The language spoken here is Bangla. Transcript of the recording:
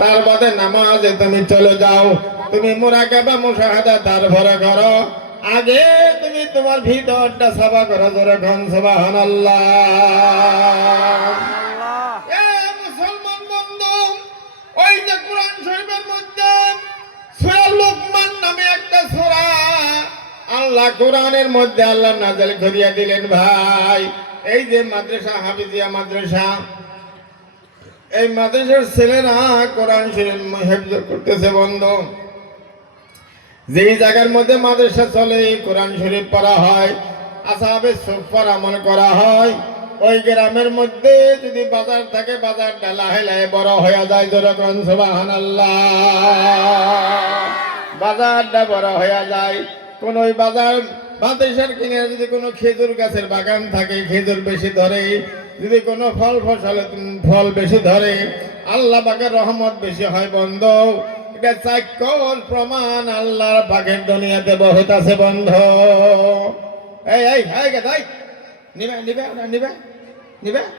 তার বাদে নামাজে তুমি চলে যাও, তুমি মুরাকাবা মুশাহাদা তারপরে করো। আগে তুমি তোমার ভিতরটা সাফা করো, জোরে কোন সুবহানাল্লাহ। এ মুসলমান বন্ধু, ওই যে কোরআন শরীফের মধ্যে সূরা লুকমান নামে একটা সূরা আল্লাহ কোরআনের মধ্যে আল্লাহ নাযিল করিয়া দিলেন। ভাই, এই যে মাদ্রাসা হাফিজিয়া মাদ্রাসা, এই মাদ্রাসার ছেলেরা কোরআন শরীফ হেফজ করতেছে বন্ধু। যেই জায়গার মধ্যে মাদ্রাসা চলে কোরআন শরীফ পড়া হয়, আসহাবে সুফফার আমল করা হয়, ওই গ্রামের মধ্যে যদি বাজার থাকে বাজার ডালা হেলায় বড় হয়ে যায়, যেরকম সুবহানাল্লাহ। বাজারটা বড় হয়ে যায়। কোন ওই বাজার মাদ্রাসার কিনারে যদি কোনো খেজুর গাছের বাগান থাকে, খেজুর বেশি ধরে, যদি কোনো ফল ফসলে ফল বেশি ধরে, আল্লাহ পাকের রহমত বেশি হয় বন্ধু। এটা চাক্ষুষ প্রমাণ আল্লাহর পাকের দুনিয়াতে বহুত আছে বন্ধু। এই এই নিবে নিবে নিবে নিবে